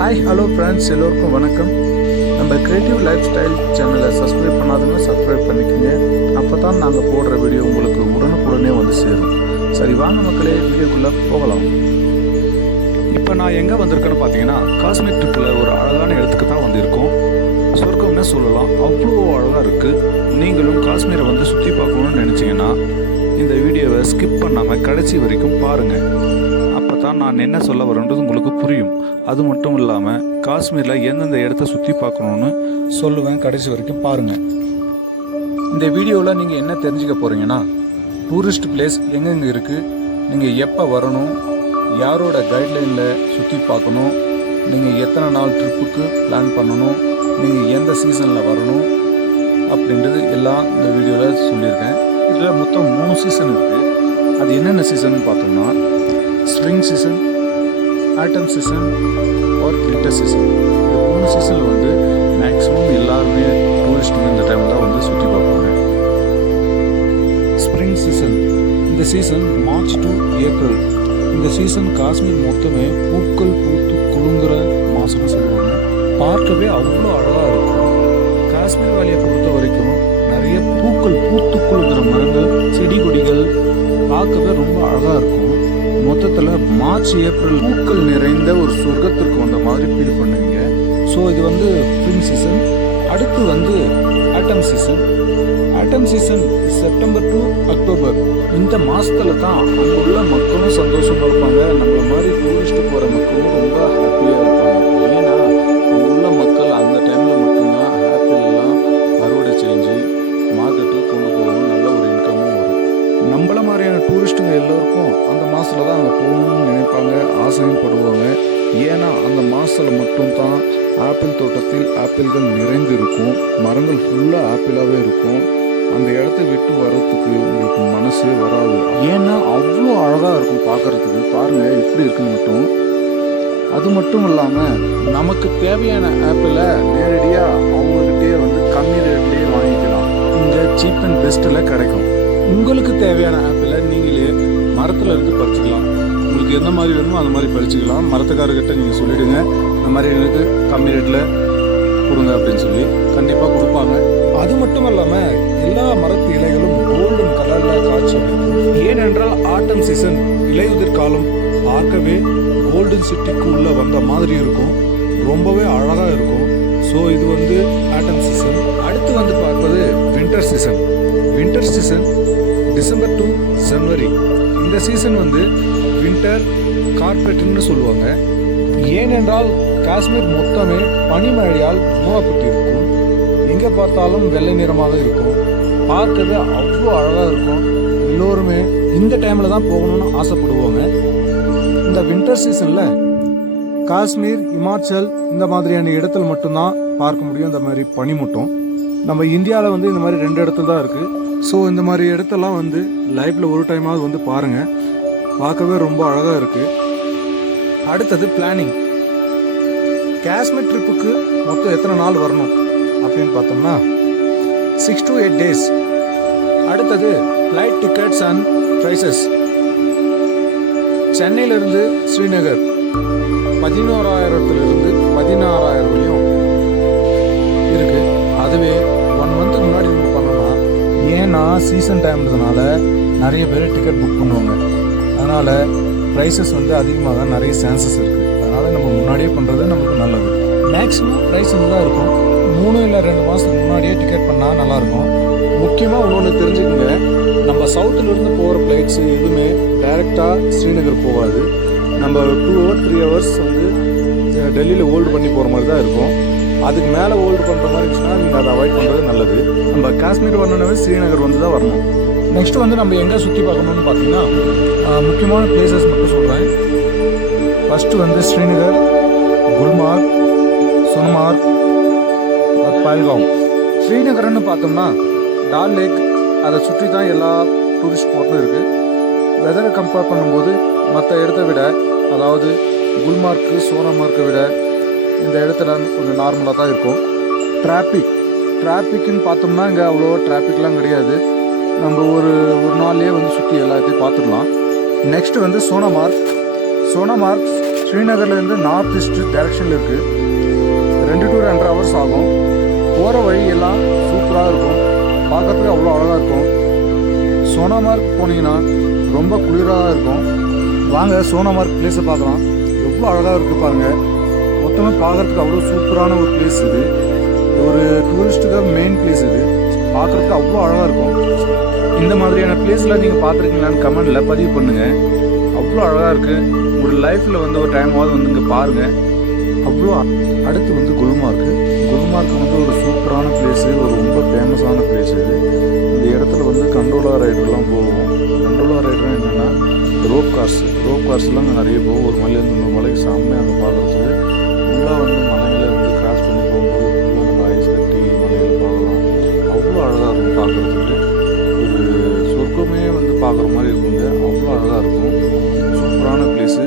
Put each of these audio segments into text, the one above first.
Hi hello friends, எல்லோருக்கும் வணக்கம். நம்ம கிரியேட்டிவ் லைஃப் ஸ்டைல் சேனலை சப்ஸ்கிரைப் பண்ணாதவங்க சப்ஸ்கிரைப் பண்ணிக்கோங்க. அப்போ தான் நாங்கள் போடுற வீடியோ உங்களுக்கு உடனுக்குடனே வந்து சேரும். சரி, வாங்க மக்களே, வீடியோக்குள்ளே போகலாம். இப்போ நான் எங்கே வந்திருக்கேன்னு பார்த்தீங்கன்னா, காஷ்மீர் ட்ரிப்பில் ஒரு அழகான இடத்துக்கு தான் வந்திருக்கோம். சொர்க்கம்னு சொல்லலாம், அவ்வளோ அழகாக இருக்குது. நீங்களும் காஷ்மீரை வந்து சுற்றி பார்க்கணுன்னு நினச்சிங்கன்னா இந்த வீடியோவை ஸ்கிப் பண்ணாமல் கடைசி வரைக்கும் பாருங்கள். அப்போ தான் நான் என்ன சொல்ல வரேன்றது உங்களுக்கு புரியும். அது மட்டும் இல்லாமல் காஷ்மீரில் எந்தெந்த இடத்த சுற்றி பார்க்கணுன்னு சொல்லுவேன். கடைசி வரைக்கும் பாருங்கள். இந்த வீடியோவில் நீங்கள் என்ன தெரிஞ்சுக்க போகிறீங்கன்னா, டூரிஸ்ட் பிளேஸ் எங்கெங்கே இருக்குது, நீங்கள் எப்போ வரணும், யாரோட கைட்லைனில் சுற்றி பார்க்கணும், நீங்கள் எத்தனை நாள் ட்ரிப்புக்கு பிளான் பண்ணணும், நீங்கள் எந்த சீசனில் வரணும் அப்படின்றது எல்லாம் இந்த வீடியோவில் சொல்லியிருக்கேன். இதில் மொத்தம் 3 சீசன் இருக்குது. அது என்னென்ன சீசன் பார்த்தோம்னா, spring season, atom season or winter season. இந்த 3 சீசனில் வந்து மேக்ஸிமம் எல்லாருமே டூரிஸ்ட்டுங்க இந்த டைமில் தான் வந்து சுற்றி பார்ப்பாங்க. ஸ்ப்ரிங் சீசன், இந்த சீசன் மார்ச் டு ஏப்ரல். இந்த சீசன் காஷ்மீர் மொத்தமே பூக்கள் பூத்து குலுங்குற மாதம்னு சொல்லுவாங்க. பார்க்கவே அவ்வளோ அழகாக இருக்கும். காஷ்மீர் வேலியை பொறுத்த வரைக்கும் நிறைய பூக்கள் பூத்து குலுங்குற மரங்கள், செடி கொடிகள் பார்க்கவே ரொம்ப அழகாக இருக்கும். மொத்தத்தில் மார்ச் ஏப்ரல் பூக்கள் நிறைந்த ஒரு சொர்க்கத்திற்கு வந்த மாதிரி ஃபீல் பண்ணுவீங்க. ஸோ இது வந்து ஸ்ப்ரிங் சீசன். அடுத்து வந்து ஆட்டம் season. Atom season September to October. இந்த மாதத்தில் தான் அங்கே உள்ள மக்களும் சந்தோஷமாக இருப்பாங்க. நம்மள மாதிரி டூரிஸ்ட்டு போகிற மக்களும் ரொம்ப ஹாப்பியாக இருப்பாங்க. ஏன்னா அங்கே உள்ள மக்கள் அந்த டைமில் மட்டும்தான் ஆப்பிள்லாம் அறுவடை செஞ்சு மார்க்கெட்டுக்கு கொண்டு போகணும், நல்ல ஒரு இன்கமும் வரும். நம்மள மாதிரியான டூரிஸ்ட்டுங்க எல்லோருக்கும் அந்த மாதத்தில் தான் அங்கே போகணும்னு நினைப்பாங்க, ஆசையும் படுவாங்க. ஏன்னா அந்த மாதத்தில் மட்டும்தான் ஆப்பிள் தோட்டத்தில் ஆப்பிள்கள் நிறைந்து இருக்கும், மரங்கள் ஃபுல்லாக ஆப்பிளாகவே இருக்கும். அந்த இடத்த விட்டு வர்றதுக்கு உங்களுக்கு மனசே வராது. ஏன்னா அவ்வளோ அழகாக இருக்கும் பார்க்குறதுக்கு. பாருங்கள் எப்படி இருக்குன்னு மட்டும். அது மட்டும் இல்லாமல் நமக்கு தேவையான ஆப்பிளை நேரடியாக அவங்கக்கிட்டே வந்து கம்மி ரேட்லேயே வாங்கிக்கலாம். இங்கே சீப் அண்ட் பெஸ்ட்டில் கிடைக்கும். உங்களுக்கு தேவையான ஆப்பிளை நீங்களே மரத்தில் இருந்து பறிச்சுக்கலாம். உங்களுக்கு எந்த மாதிரி வேணுமோ அந்த மாதிரி பறிச்சுக்கலாம். மரத்துக்காரர்கிட்ட நீங்கள் சொல்லிவிடுங்க, இந்த மாதிரி எனக்கு கம்மி ரேட்டில் கொடுங்க அப்படின்னு சொல்லி கண்டிப்பாக கொடுப்பாங்க. அது மட்டும் இல்லாமல் எல்லா மரத்து இலைகளும் கோல்டன் கலரில் காய்ச்சி. ஏனென்றால் ஆட்டம் சீசன், இலையுதிர் காலம், பார்க்கவே கோல்டன் சிட்டிக்கு உள்ளே வந்த மாதிரி இருக்கும். ரொம்பவே அழகாக இருக்கும். ஸோ இது வந்து ஆட்டம் சீசன். அடுத்து வந்து பார்ப்பது winter season. Winter season December to January. இந்த சீசன் வந்து வின்டர் கார்பெட்னு சொல்லுவாங்க. ஏனென்றால் காஷ்மீர் மொத்தமே பனிமழையால் மூடப்பட்டிருக்கும். எங்கே பார்த்தாலும் வெள்ளை நிறமாக இருக்கும். பார்க்கவே அவ்வளோ அழகாக இருக்கும். எல்லோருமே இந்த டைமில் தான் போகணும்னு ஆசைப்படுவாங்க. இந்த வின்டர் சீசனில் காஷ்மீர், இமாச்சல் இந்த மாதிரியான இடத்துல மட்டும்தான் பார்க்க முடியும் இந்த மாதிரி பனி மட்டும். நம்ம இந்தியாவில் வந்து இந்த மாதிரி 2 இடத்துல தான் இருக்குது. ஸோ இந்த மாதிரி இடத்தெல்லாம் வந்து லைஃப்பில் ஒரு டைமாவது வந்து பாருங்கள். பார்க்கவே ரொம்ப அழகாக இருக்குது. அடுத்தது பிளானிங். காஷ்மீர் ட்ரிப்புக்கு மொத்தம் எத்தனை நாள் வரணும் அப்படின்னு பார்த்தோம்னா 6 to 8 days. அடுத்தது ஃப்ளைட் டிக்கெட்ஸ் அண்ட் ப்ரைஸஸ். சென்னையிலிருந்து ஸ்ரீநகர் 11,000 16,000 வரையும் இருக்குது. அதுவே 1 மந்த்துக்கு முன்னாடி நம்ம பண்ணலாம். ஏன்னா சீசன் டைம்ன்றதுனால நிறைய பேர் டிக்கெட் புக் பண்ணுவாங்க. அதனால் ப்ரைஸஸ் வந்து அதிகமாக நிறைய சான்சஸ் இருக்குது. அதனால் நம்ம முன்னாடியே பண்ணுறது நமக்கு நல்லது. மேக்ஸிமம் ப்ரைஸ் தான் இருக்கும். 3 இல்லை 2 மாதத்துக்கு முன்னாடியே டிக்கெட் பண்ணால் நல்லாயிருக்கும். முக்கியமாக ஒன்று தெரிஞ்சுக்கோங்க, நம்ம சவுத்துலேருந்து போகிற ஃப்ளைட்ஸு எதுவுமே டைரெக்டாக ஸ்ரீநகர் போகாது. நம்ம 2 or 3 hours வந்து டெல்லியில் ஹோல்டு பண்ணி போகிற மாதிரி தான் இருக்கும். அதுக்கு மேலே ஹோல்டு பண்ணுற மாதிரி இருந்துச்சுன்னா நீங்கள் அதை அவாய்ட் பண்ணுறது நல்லது. நம்ம காஷ்மீர் வரணுன்னாவே ஸ்ரீநகர் வந்து தான் வரணும். நெக்ஸ்ட்டு வந்து நம்ம எங்கே சுற்றி பார்க்கணுன்னு பார்த்தீங்கன்னா, முக்கியமான பிளேசஸ் மட்டும் சொல்கிறேன். ஃபஸ்ட்டு வந்து ஸ்ரீநகர், குல்மார்க், சோனமார்க், பஹல்காம். ஸ்ரீநகர்னு பார்த்தோம்னா டால் லேக், அதை சுற்றி தான் எல்லா டூரிஸ்ட் ஸ்பாட்டும் இருக்குது. வெதரை கம்பேர் பண்ணும்போது மற்ற இடத்த விட, அதாவது குல்மார்க்கு, சோனமார்க்கை விட இந்த இடத்துல கொஞ்சம் நார்மலாக தான் இருக்கும். டிராஃபிக்னு பார்த்தோம்னா இங்கே அவ்வளோ டிராஃபிக்லாம் கிடையாது. நம்ம ஒரு நாள்லேயே வந்து சுற்றி எல்லாத்தையும் பார்த்துடலாம். நெக்ஸ்ட்டு வந்து சோனமார்க். ஸ்ரீநகர்லேருந்து நார்த் ஈஸ்ட் டைரக்ஷனில் இருக்குது. 2 to 2.5 hours ஆகும். போகிற வழி எல்லாம் சூப்பராக இருக்கும், பார்க்குறதுக்கு அவ்வளோ அழகாக இருக்கும். சோனாமார்க் போனீங்கன்னா ரொம்ப குளிராக இருக்கும். வாங்க சோனாமார்க் பிளேஸை பார்க்கலாம். எவ்வளோ அழகாக இருக்குது பாருங்கள். மொத்தமாக பார்க்குறதுக்கு அவ்வளோ சூப்பரான ஒரு பிளேஸ் இது. ஒரு டூரிஸ்ட்டுக்காக மெயின் பிளேஸ் இது. பார்க்குறதுக்கு அவ்வளோ அழகாக இருக்கும். இந்த மாதிரியான பிளேஸில் நீங்கள் பார்த்துருக்கீங்களான்னு கமெண்டில் பதிவு பண்ணுங்கள். அவ்வளோ அழகாக இருக்குது. ஒரு லைஃப்பில் வந்து ஒரு டைமாவது வந்து இங்கே பாருங்கள். அவ்வளோ. அடுத்து வந்து குல்மார்க். குல்மார்க் வந்து ஒரு சூப்பரான பிளேஸு, ஒரு ரொம்ப ஃபேமஸான பிளேஸ் இது. இந்த இடத்துல வந்து கண்டோலா ரைடர்லாம் போகும். கண்டோலா ரைடர்லாம் என்னென்னா ரோப் கார்ஸ்லாம் அங்கே நிறைய போகும். ஒரு மலையிலேருந்து இன்னொரு மலைக்கு செம்மையாக அங்கே பார்க்குறதுக்கு. ஃபுல்லாக வந்து மலையில் வந்து கிராஸ் பண்ணி போகும்போது ஃபுல்லாக நம்ம ஐஸ் கட்டி மலையில் பார்க்கலாம். அவ்வளோ அழகாக இருக்கும் பார்க்குறதுக்கு. ஒரு சொர்க்கமே வந்து பார்க்குற மாதிரி இருக்குங்க. அவ்வளோ அழகாக இருக்கும். சூப்பரான பிளேஸு.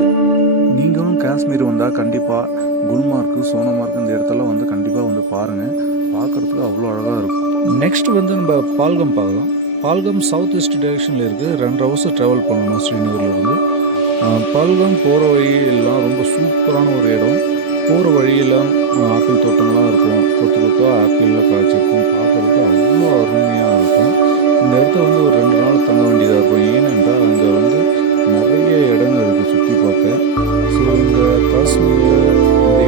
நீங்களும் காஷ்மீர் வந்தால் கண்டிப்பாக குல்மார்க்கு, சோனமார்க் இந்த இடத்துல வந்து கண்டிப்பாக வந்து பாருங்கள். பார்க்குறதுக்கு அவ்வளோ அழகாக இருக்கும். நெக்ஸ்ட் வந்து நம்ம பால்கம் பார்க்கலாம். பால்கம் சவுத் ஈஸ்ட் டைரக்ஷனில் இருக்குது. 2 hours ட்ராவல் பண்ணணும் ஸ்ரீநகர்லேருந்து. பால்கம் போகிற வழியெல்லாம் ரொம்ப சூப்பரான ஒரு இடம். போகிற வழியெல்லாம் ஆப்பிள் தோட்டங்கள்லாம் இருக்கும். கொத்து கொத்தாக ஆப்பிளில் காய்ச்சிருக்கும். பார்க்குறதுக்கு அவ்வளோ அருமையாக இருக்கும். இந்த இடத்த வந்து ஒரு 2 நாள் தங்க வேண்டியதாக இருக்கும். ஏனென்றால் அங்கே வந்து நிறைய இடங்கள் இருக்குது சுற்றி பார்க்க. ஸோ இந்த காஷ்மீரில் இந்த